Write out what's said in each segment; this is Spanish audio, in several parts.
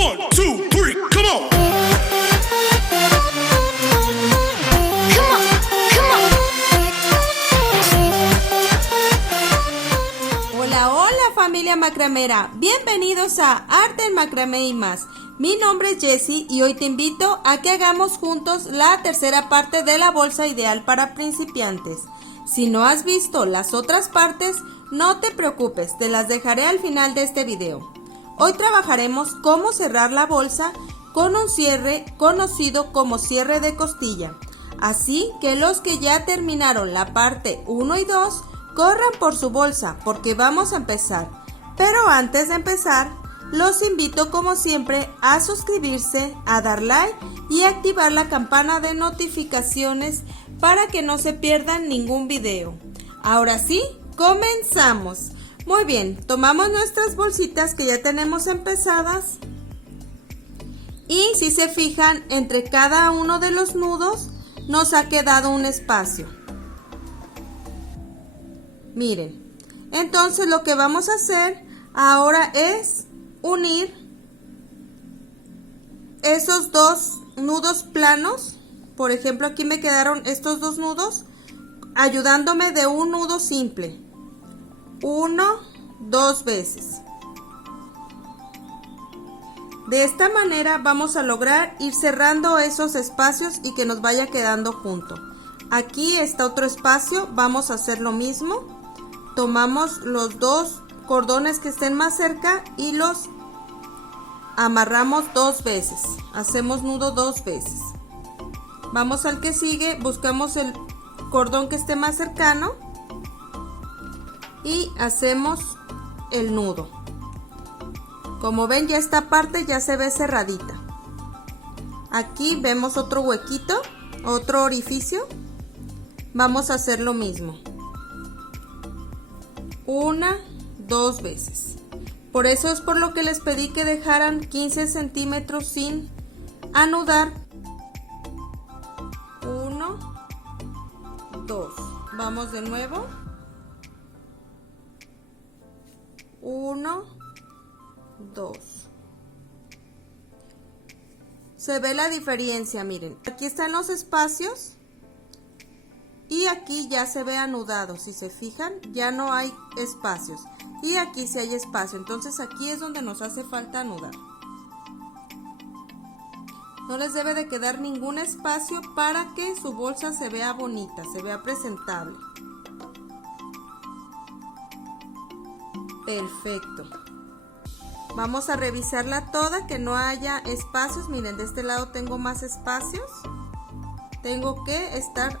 1, 2, 3, come on. Hola, hola familia macramera, bienvenidos a Arte en Macramé y más. Mi nombre es Jessie y hoy te invito a que hagamos juntos la tercera parte de la bolsa ideal para principiantes. Si no has visto las otras partes, no te preocupes, te las dejaré al final de este video. Hoy trabajaremos cómo cerrar la bolsa con un cierre conocido como cierre de costilla. Así que los que ya terminaron la parte 1 y 2, corran por su bolsa porque vamos a empezar. Pero antes de empezar, los invito como siempre a suscribirse, a dar like y activar la campana de notificaciones para que no se pierdan ningún video. Ahora sí, comenzamos. Muy bien, tomamos nuestras bolsitas que ya tenemos empezadas y si se fijan, entre cada uno de los nudos nos ha quedado un espacio. Miren, entonces lo que vamos a hacer ahora es unir esos dos nudos planos. Por ejemplo, aquí me quedaron estos dos nudos ayudándome de un nudo simple. 1, 2 veces. De esta manera vamos a lograr ir cerrando esos espacios y que nos vaya quedando junto. Aquí está otro espacio, vamos a hacer lo mismo. Tomamos los dos cordones que estén más cerca y los amarramos 2 veces. Hacemos nudo 2 veces. Vamos al que sigue, buscamos el cordón que esté más cercano y hacemos el nudo. Como ven, ya esta parte ya se ve cerradita. Aquí vemos otro huequito, otro orificio. Vamos a hacer lo mismo. 1, 2 veces. Por eso es por lo que les pedí que dejaran 15 centímetros sin anudar. 1, 2. Vamos de nuevo. 1, 2. Se ve la diferencia, miren. Aquí están los espacios y aquí ya se ve anudado. Si se fijan, ya no hay espacios. Y aquí sí hay espacio. Entonces aquí es donde nos hace falta anudar. No les debe de quedar ningún espacio para que su bolsa se vea bonita, se vea presentable. Perfecto. Vamos a revisarla toda, que no haya espacios. Miren, de este lado tengo más espacios. Tengo que estar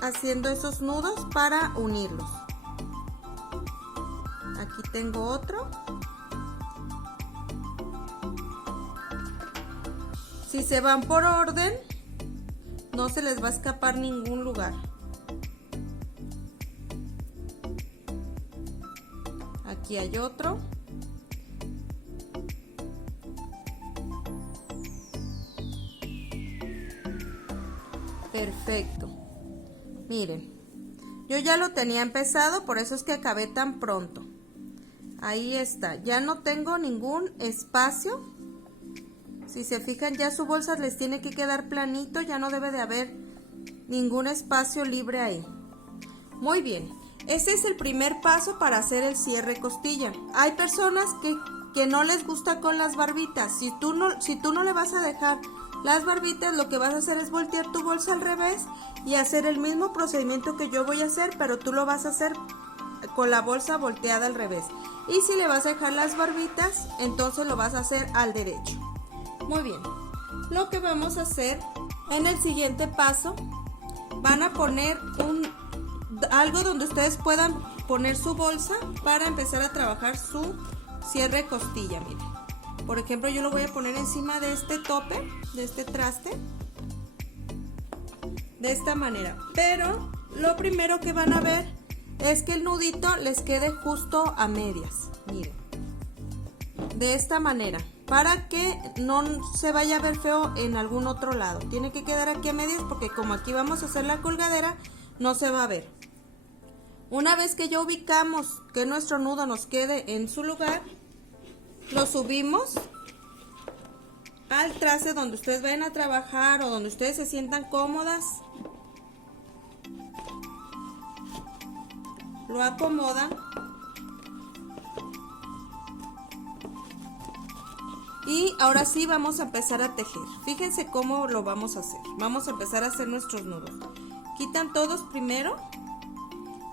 haciendo esos nudos para unirlos. Aquí tengo otro. Si se van por orden, no se les va a escapar ningún lugar. Aquí hay otro. Perfecto. Miren, yo ya lo tenía empezado, por eso es que acabé tan pronto. Ahí está, ya no tengo ningún espacio. Si se fijan, ya su bolsa les tiene que quedar planito, ya no debe de haber ningún espacio libre ahí. Muy bien, ese es el primer paso para hacer el cierre costilla. Hay personas que no les gusta con las barbitas. Si tú no le vas a dejar las barbitas, lo que vas a hacer es voltear tu bolsa al revés y hacer el mismo procedimiento que yo voy a hacer, pero tú lo vas a hacer con la bolsa volteada al revés. Y si le vas a dejar las barbitas, entonces lo vas a hacer al derecho. Muy bien, lo que vamos a hacer en el siguiente paso, van a poner algo donde ustedes puedan poner su bolsa para empezar a trabajar su cierre costilla. Miren, por ejemplo, yo lo voy a poner encima de este tope, de este traste, de esta manera. Pero lo primero que van a ver es que el nudito les quede justo a medias. Miren, de esta manera, para que no se vaya a ver feo en algún otro lado. Tiene que quedar aquí a medias porque como aquí vamos a hacer la colgadera, no se va a ver. Una vez que ya ubicamos que nuestro nudo nos quede en su lugar, lo subimos al traste donde ustedes vayan a trabajar o donde ustedes se sientan cómodas. Lo acomodan. Y ahora sí vamos a empezar a tejer. Fíjense cómo lo vamos a hacer. Vamos a empezar a hacer nuestros nudos. Quitan todos primero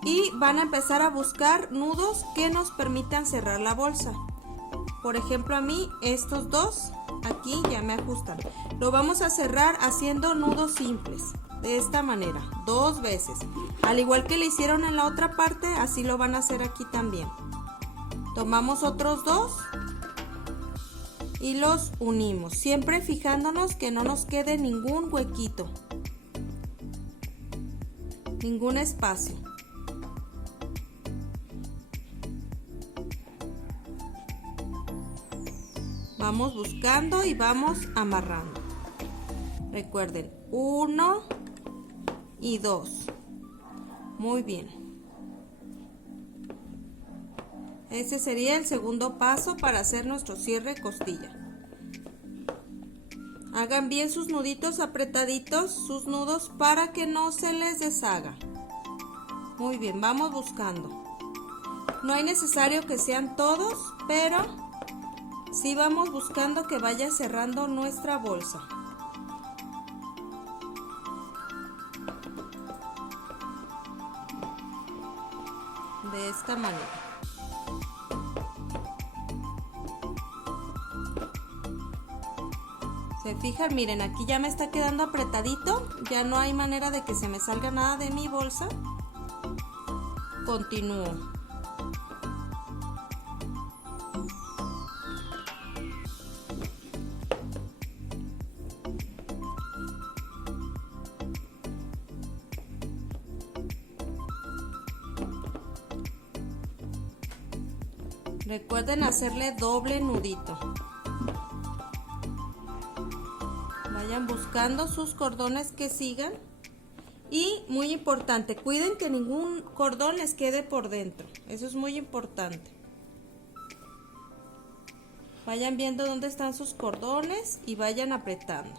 y van a empezar a buscar nudos que nos permitan cerrar la bolsa. Por ejemplo, a mí estos dos aquí ya me ajustan. Lo vamos a cerrar haciendo nudos simples, de esta manera, 2 veces. Al igual que le hicieron en la otra parte, así lo van a hacer aquí también. Tomamos otros 2 y los unimos, siempre fijándonos que no nos quede ningún huequito, ningún espacio. Vamos buscando y vamos amarrando. Recuerden, 1 y 2. Muy bien. Ese sería el segundo paso para hacer nuestro cierre costilla. Hagan bien sus nuditos apretaditos, sus nudos, para que no se les deshaga. Muy bien, vamos buscando. No es necesario que sean todos, pero sí vamos buscando que vaya cerrando nuestra bolsa. De esta manera. Se fijan, miren, aquí ya me está quedando apretadito, ya no hay manera de que se me salga nada de mi bolsa. Continúo. Recuerden hacerle doble nudito. Vayan buscando sus cordones que sigan. Y muy importante, cuiden que ningún cordón les quede por dentro. Eso es muy importante. Vayan viendo dónde están sus cordones y vayan apretando.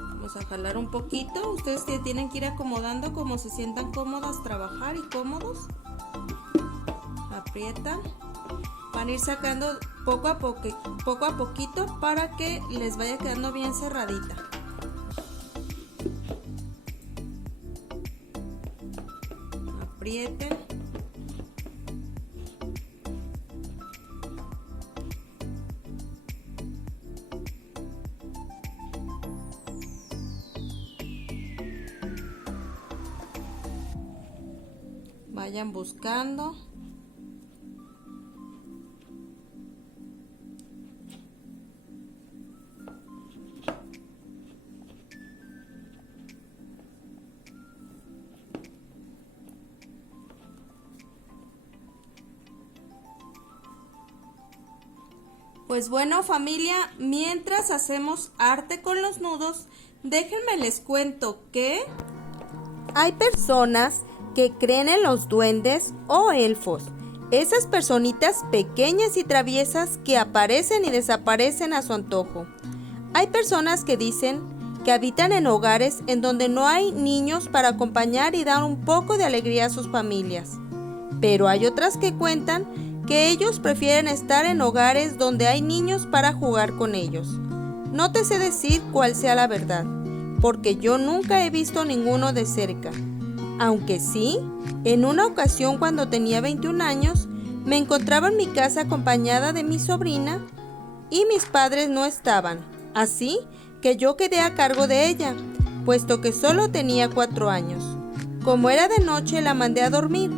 Vamos a jalar un poquito. Ustedes tienen que ir acomodando como se sientan cómodas trabajar y cómodos. Aprietan. Van a ir sacando poco a poquito para que les vaya quedando bien cerradita. Aprieten. Vayan buscando. Pues bueno, familia, mientras hacemos arte con los nudos, déjenme les cuento que hay personas que creen en los duendes o elfos, esas personitas pequeñas y traviesas que aparecen y desaparecen a su antojo. Hay personas que dicen que habitan en hogares en donde no hay niños para acompañar y dar un poco de alegría a sus familias. Pero hay otras que cuentan que ellos prefieren estar en hogares donde hay niños para jugar con ellos. No te sé decir cuál sea la verdad, porque yo nunca he visto ninguno de cerca. Aunque sí, en una ocasión cuando tenía 21 años, me encontraba en mi casa acompañada de mi sobrina y mis padres no estaban, así que yo quedé a cargo de ella, puesto que solo tenía 4 años. Como era de noche, la mandé a dormir.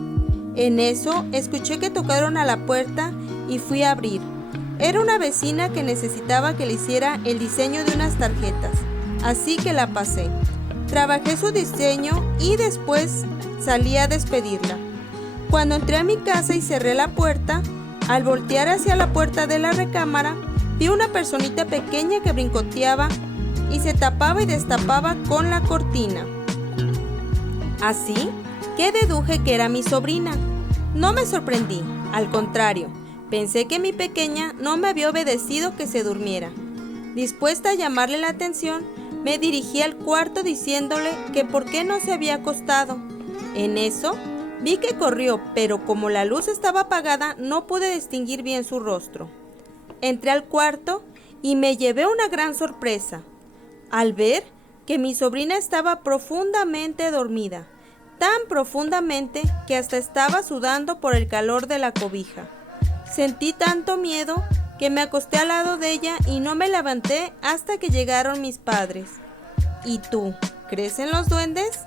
En eso, escuché que tocaron a la puerta y fui a abrir. Era una vecina que necesitaba que le hiciera el diseño de unas tarjetas, así que la pasé. Trabajé su diseño y después salí a despedirla. Cuando entré a mi casa y cerré la puerta, al voltear hacia la puerta de la recámara, vi una personita pequeña que brincoteaba y se tapaba y destapaba con la cortina. Así que deduje que era mi sobrina. No me sorprendí, al contrario, pensé que mi pequeña no me había obedecido que se durmiera. Dispuesta a llamarle la atención, me dirigí al cuarto diciéndole que por qué no se había acostado. En eso, vi que corrió, pero como la luz estaba apagada, no pude distinguir bien su rostro. Entré al cuarto y me llevé una gran sorpresa al ver que mi sobrina estaba profundamente dormida, tan profundamente que hasta estaba sudando por el calor de la cobija. Sentí tanto miedo que me acosté al lado de ella y no me levanté hasta que llegaron mis padres. ¿Y tú, crees en los duendes?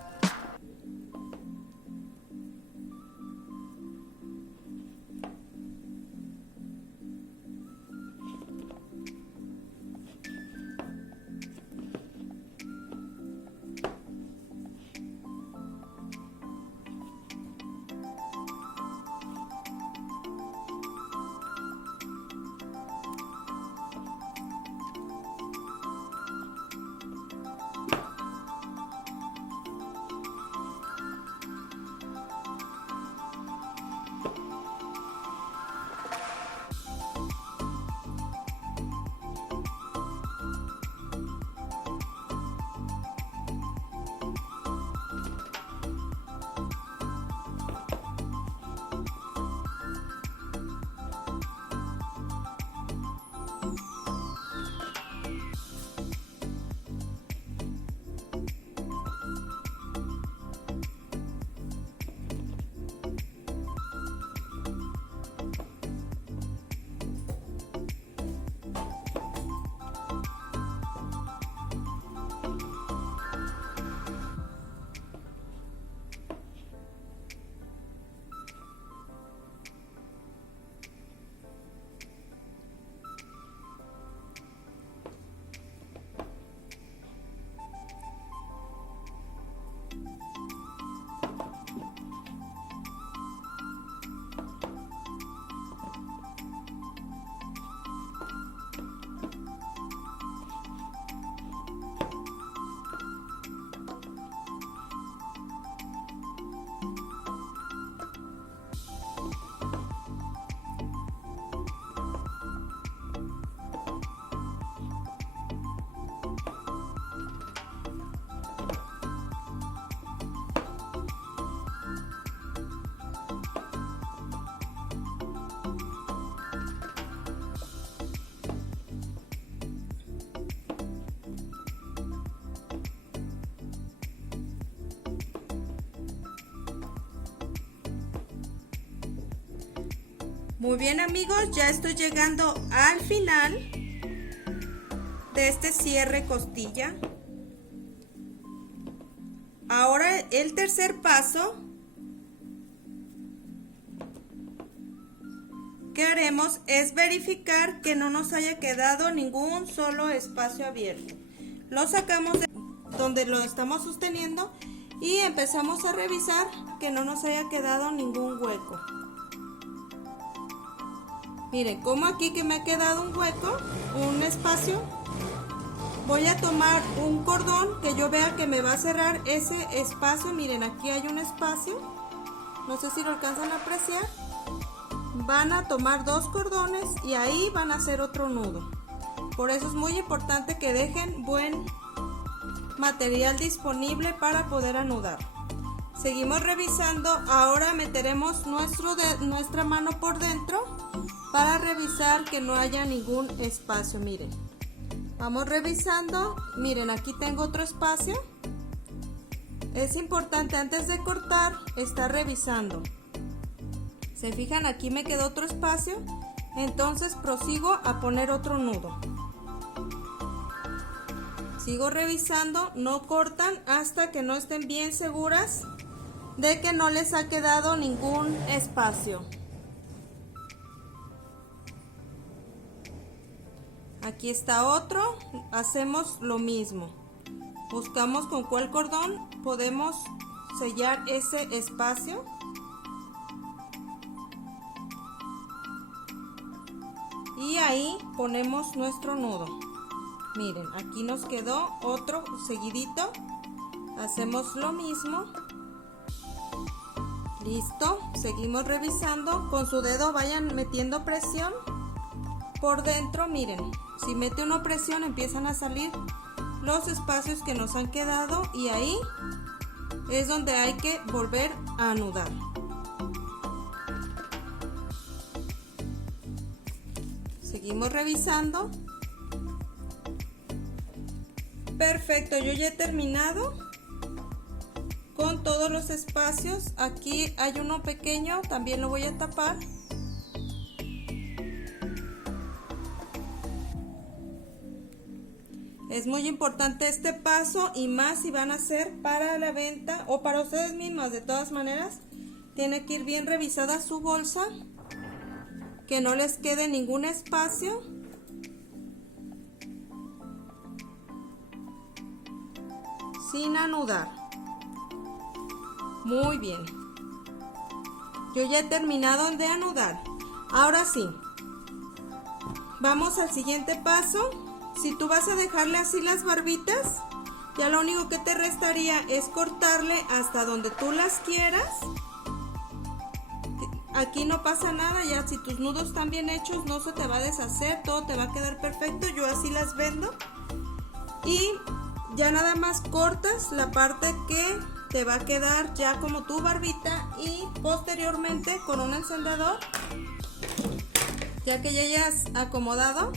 Muy bien, amigos, ya estoy llegando al final de este cierre costilla. Ahora el tercer paso que haremos es verificar que no nos haya quedado ningún solo espacio abierto. Lo sacamos de donde lo estamos sosteniendo y empezamos a revisar que no nos haya quedado ningún hueco. Miren, como aquí que me ha quedado un hueco, un espacio, voy a tomar un cordón que yo vea que me va a cerrar ese espacio. Miren, aquí hay un espacio, no sé si lo alcanzan a apreciar. Van a tomar 2 cordones y ahí van a hacer otro nudo. Por eso es muy importante que dejen buen material disponible para poder anudar. Seguimos revisando, ahora meteremos nuestra mano por dentro para revisar que no haya ningún espacio. Miren, vamos revisando. Miren, aquí tengo otro espacio. Es importante antes de cortar estar revisando. Se fijan, aquí me quedó otro espacio, entonces prosigo a poner otro nudo. Sigo revisando, no cortan hasta que no estén bien seguras de que no les ha quedado ningún espacio. Aquí está otro, hacemos lo mismo. buscamos con cuál cordón podemos sellar ese espacio. Y ahí ponemos nuestro nudo. Miren, aquí nos quedó otro seguidito. Hacemos lo mismo. Listo, seguimos revisando. Con su dedo vayan metiendo presión por dentro. Miren, si mete una presión empiezan a salir los espacios que nos han quedado y ahí es donde hay que volver a anudar. Seguimos revisando. Perfecto, yo ya he terminado con todos los espacios. Aquí hay uno pequeño, también lo voy a tapar. Es muy importante este paso y más si van a hacer para la venta o para ustedes mismas. De todas maneras, tiene que ir bien revisada su bolsa, que no les quede ningún espacio. Sin anudar. Muy bien. Yo ya he terminado de anudar. Ahora sí, vamos al siguiente paso. Si tú vas a dejarle así las barbitas, ya lo único que te restaría es cortarle hasta donde tú las quieras. Aquí no pasa nada, ya si tus nudos están bien hechos no se te va a deshacer, todo te va a quedar perfecto. Yo así las vendo. Y ya nada más cortas la parte que te va a quedar ya como tu barbita y posteriormente con un encendedor, ya que ya hayas acomodado,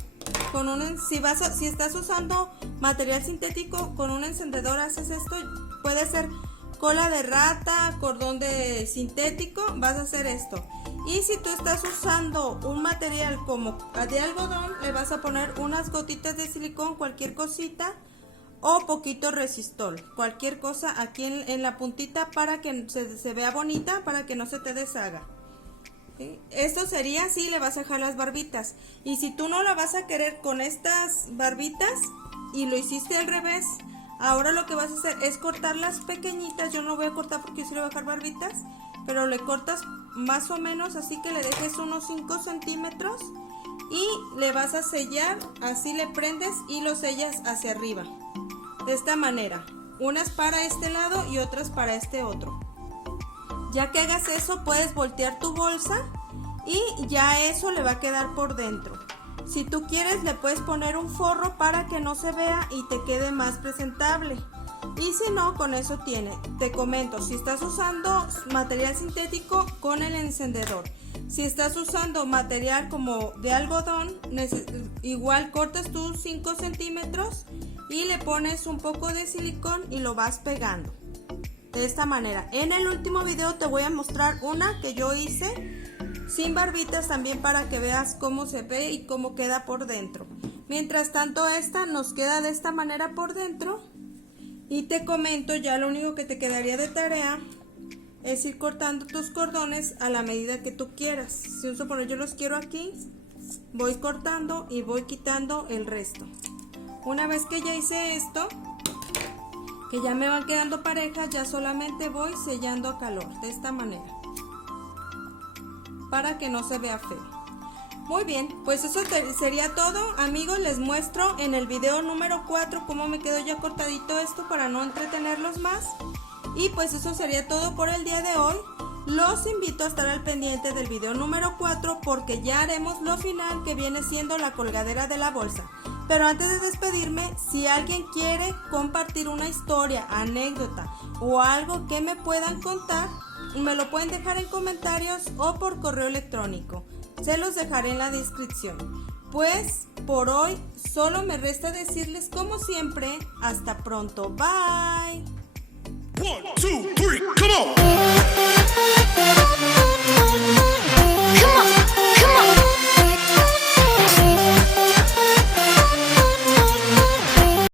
si estás usando material sintético, con un encendedor haces esto. Puede ser cola de rata, cordón de sintético, vas a hacer esto. Y si tú estás usando un material como de algodón, le vas a poner unas gotitas de silicón, cualquier cosita, o poquito resistol, cualquier cosa aquí en la puntita para que se vea bonita, para que no se te deshaga. ¿Sí? Esto sería así, le vas a dejar las barbitas. Y si tú no la vas a querer con estas barbitas y lo hiciste al revés, ahora lo que vas a hacer es cortarlas pequeñitas. Yo no voy a cortar porque yo sí le voy a dejar barbitas, pero le cortas más o menos así que le dejes unos 5 centímetros y le vas a sellar, así le prendes y lo sellas hacia arriba. De esta manera, unas para este lado y otras para este otro. Ya que hagas eso, puedes voltear tu bolsa y ya eso le va a quedar por dentro. Si tú quieres, le puedes poner un forro para que no se vea y te quede más presentable. Y si no, con eso tiene. Te comento, si estás usando material sintético, con el encendedor. Si estás usando material como de algodón, igual cortas tus 5 centímetros y le pones un poco de silicón y lo vas pegando. De esta manera. En el último video te voy a mostrar una que yo hice sin barbitas también para que veas cómo se ve y cómo queda por dentro. Mientras tanto, esta nos queda de esta manera por dentro. Y te comento, ya lo único que te quedaría de tarea es ir cortando tus cordones a la medida que tú quieras. Si suponer yo los quiero aquí, voy cortando y voy quitando el resto. Una vez que ya hice esto, que ya me van quedando parejas, ya solamente voy sellando a calor, de esta manera, para que no se vea feo. Muy bien, pues eso sería todo, amigos. Les muestro en el video número 4 cómo me quedó ya cortadito esto para no entretenerlos más. Y pues eso sería todo por el día de hoy. Los invito a estar al pendiente del video número 4 porque ya haremos lo final, que viene siendo la colgadera de la bolsa. Pero antes de despedirme, si alguien quiere compartir una historia, anécdota o algo que me puedan contar, me lo pueden dejar en comentarios o por correo electrónico. Se los dejaré en la descripción. Pues por hoy solo me resta decirles, como siempre, hasta pronto. Bye. 1, 2, 3, come on.